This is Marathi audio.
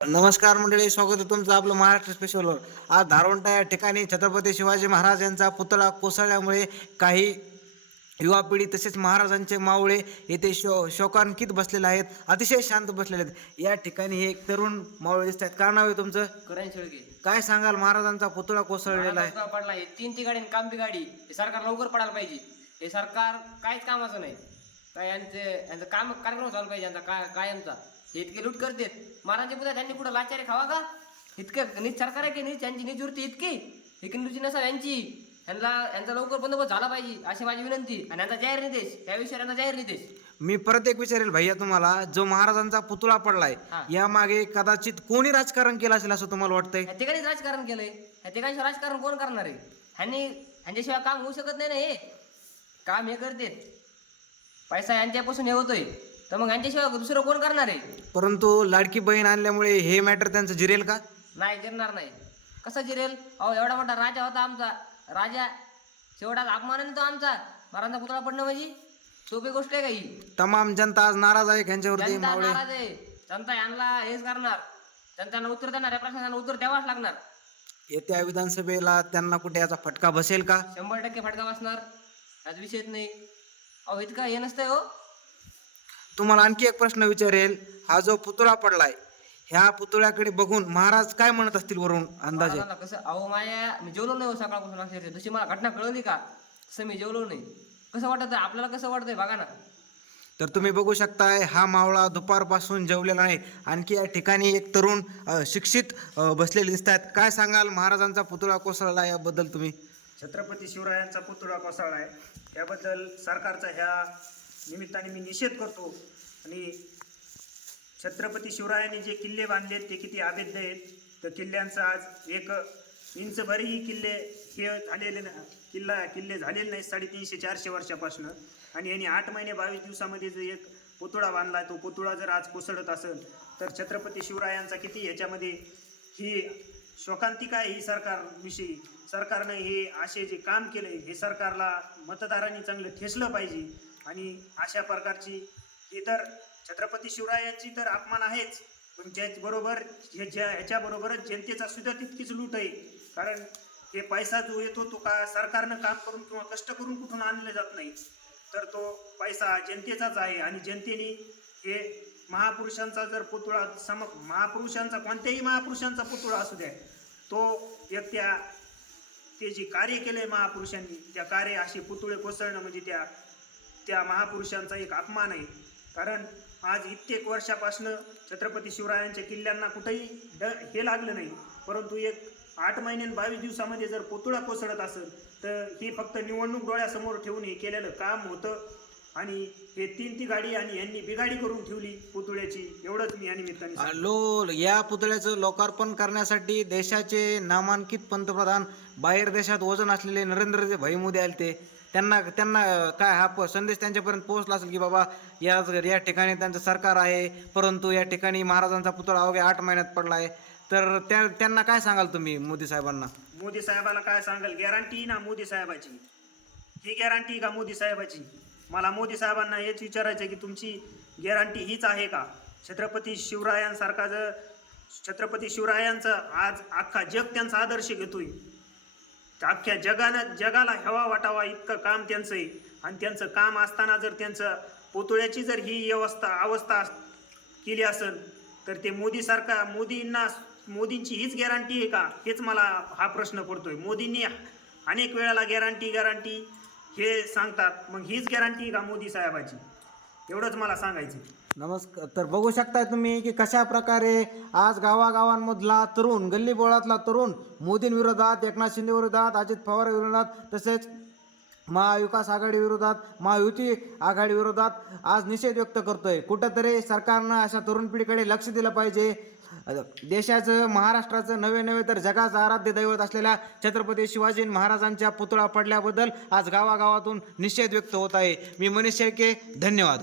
नमस्कार मंडळी स्वागत आहे तुमचं आपलं महाराष्ट्र स्पेशलवर आज धारवंटा या ठिकाणी छत्रपती शिवाजी महाराज यांचा पुतळा कोसळल्यामुळे काही युवा पिढी तसेच महाराजांचे मावळे येथे शो शोकांकित बसलेले आहेत अतिशय शांत बसलेले आहेत. या ठिकाणी हे एक तरुण मावळे दिसत आहेत. काय नाव आहे तुमचं? करण शेळके. काय सांगाल महाराजांचा पुतळा कोसळलेला आहे? पडला हे तीन ती गाडी आणि काम बी गाडी हे सरकार लवकर पडायला पाहिजे. हे सरकार काहीच कामाचं नाही. काय यांचे यांचं काम कार्यक्रम झाला पाहिजे यांचा काय कायमचा. इतके लूट करतेत महाराजांचे पुढे त्यांनी कुठं लाचारी खावा का? इतकं नीच सरकार आहे की नीच यांची नीच वृत्ती इतकी. हिंदूची नसा यांची. यांना यांचा लवकर बंदोबस्त झाला पाहिजे अशी माझी विनंती. आणि यांचा जाहीर निर्देश. या विषयावर यांचा जाहीर निर्देश. मी परत एक विचारेल भैया तुम्हाला. जो महाराजांचा पुतळा पडलाय हा. यामागे कदाचित कोणी राजकारण केलं असेल असं तुम्हाला वाटतंय? या ठिकाणी राजकारण केलंय. या ठिकाणी राजकारण कोण करणार आहे? ह्यांनी ह्यांच्याशिवाय काम होऊ शकत नाही ना हे. काम हे करतेत. पैसा यांच्यापासून हे होतोय. तर मग यांच्याशिवाय दुसरं कोण करणार आहे? परंतु लाडकी बहीण आणल्यामुळे हे मॅटर त्यांचं जिरेल का? नाही जिरणार नाही. कसं जिरेल? अहो एवढा मोठा राजा होता आमचा. राजा शेवटाच अपमान तो आमचा. महाराजांचा पुतळा पडणं म्हणजे? सोपी गोष्ट आहे का ही? तमाम जनता आज नाराज आहे यांच्यावरती जनता मावळे. नाराज आहे. जनता यांना हेच करणार. जनतांना उत्तर देणार या प्रश्नांना उत्तर द्यावाच लागणार. येत्या विधानसभेला त्यांना कुठे याचा फटका बसेल का? शंभर टक्के फटका बसणार. आज विषयच नाही. अहो इतका हे नसतंय हो. तुम्हाला आणखी एक प्रश्न विचारेल. हा जो पुतळा पडलाय ह्या पुतळ्याकडे बघून महाराज काय म्हणत असतील वरून अंदाजे? महाराजांना कसं अहो माया मी जेवलो नाही हो सकाळपासून अक्षरशः. जशी मला घटना कळली का? तसं मी जेवलो नाही. कसं वाटत आपल्याला कसं वाटतंय बघा ना? तर तुम्ही बघू शकताय हा मावळा दुपारपासून जेवलेला आहे. आणखी या ठिकाणी एक तरुण अ, शिक्षित अ, बसलेले दिसत आहेत काय सांगाल महाराजांचा पुतळा कोसळला याबद्दल तुम्ही? छत्रपती शिवरायांचा पुतळा कोसळला आहे. त्याबद्दल सरकारचा ह्या निमित्ताने मी निषेध करतो. आणि छत्रपती शिवरायांनी जे किल्ले बांधले ते किती अभेद्य आहेत. तर किल्ल्यांचा आज एक इंचभरही किल्ले हे झालेले ना किल्ला किल्ले झालेले नाहीत साडेतीनशे चारशे वर्षापासून. आणि यांनी आठ महिने बावीस दिवसामध्ये जो एक पुतळा बांधला तो पुतळा जर आज कोसळत असेल तर छत्रपती शिवरायांचा किती ह्याच्यामध्ये ही शोकांतिका आहे ही सरकारविषयी? सरकारनं हे असे जे काम केले हे सरकारला मतदारांनी चांगलं ठेसलं पाहिजे. आणि अशा प्रकारची ही तर छत्रपती शिवरायांची तर अपमान आहेच. पण त्याचबरोबर हे ज्या ह्याच्याबरोबरच जनतेचा सुद्धा तितकीच लूट आहे. कारण हे पैसा जो येतो तो का सरकारनं काम करून किंवा कष्ट करून कुठून आणला जात नाही. तर तो पैसा जनतेचाच आहे आणि जनतेने हे महापुरुषांचा जर पुतळा सम महापुरुषांचा कोणत्याही महापुरुषांचा पुतळा असू द्या तो एक त्या ते जे कार्य केलंय महापुरुषांनी त्या कार्य असे पुतळे कोसळणं म्हणजे त्या त्या महापुरुषांचा एक अपमान आहे. कारण आज कित्येक वर्षापासनं छत्रपती शिवरायांच्या किल्ल्यांना कुठेही ड हे लागलं नाही. परंतु एक आठ महिने बावीस दिवसामध्ये जर पुतळा कोसळत असेल तर ही फक्त निवडणूक डोळ्यासमोर ठेवून हे केलेलं काम होतं. आणि हे तीन ती गाडी आणि यांनी बिगाडी करून ठेवली पुतळ्याची. एवढंच मी या निमित्ताने. लो या पुतळ्याचं लोकार्पण करण्यासाठी देशाचे नामांकित पंतप्रधान बाहेर देशात वजन असलेले नरेंद्र भाई मोदी आले ते. त्यांना त्यांना काय हा संदेश त्यांच्यापर्यंत पोहोचला असेल की बाबा या या ठिकाणी त्यांचं सरकार आहे परंतु या ठिकाणी महाराजांचा पुतळा अवघ्या आठ महिन्यात पडला आहे तर त्या त्यांना काय सांगाल तुम्ही मोदी साहेबांना? मोदी साहेबाला काय सांगाल? गॅरंटी ना मोदी साहेबाची? ही गॅरंटी का मोदी साहेबाची? मला मोदी साहेबांना हेच विचारायचं आहे की तुमची गॅरंटी हीच आहे का? छत्रपती शिवरायांसारखा जर छत्रपती शिवरायांचं आज अख्खा जग त्यांचा आदर्श घेतोय. अख्ख्या जगानं जगाला हवा वाटावा इतकं काम त्यांचं आहे आणि त्यांचं काम असताना जर त्यांचं पुतळ्याची जर ही व्यवस्था अवस्था केली असेल तर ते मोदीसारखा मोदींना मोदींची हीच गॅरंटी आहे का? हेच मला हा प्रश्न पडतोय. मोदींनी अनेक वेळेला गॅरंटी गॅरंटी हे सांगतात मग हीच गॅरंटी का मोदी साहेबाची? एवढंच मला सांगायचं नमस्कार तर बघू शकताय तुम्ही की कशा प्रकारे आज गावागावांमधला तरुण गल्ली बोळातला तरुण मोदींविरोधात एकनाथ शिंदे विरोधात अजित पवार विरोधात तसेच महाविकास आघाडी विरोधात महायुती आघाडी विरोधात आज निषेध व्यक्त करतोय. कुठंतरी सरकारनं अशा तरुण पिढीकडे लक्ष दिलं पाहिजे. देशाचं महाराष्ट्राचं नवे नवे तर जगाचं आराध्य दैवत असलेल्या छत्रपती शिवाजी महाराजांच्या पुतळा पडल्याबद्दल आज गावागावातून निषेध व्यक्त होत आहे. मी मनीष शेळके धन्यवाद.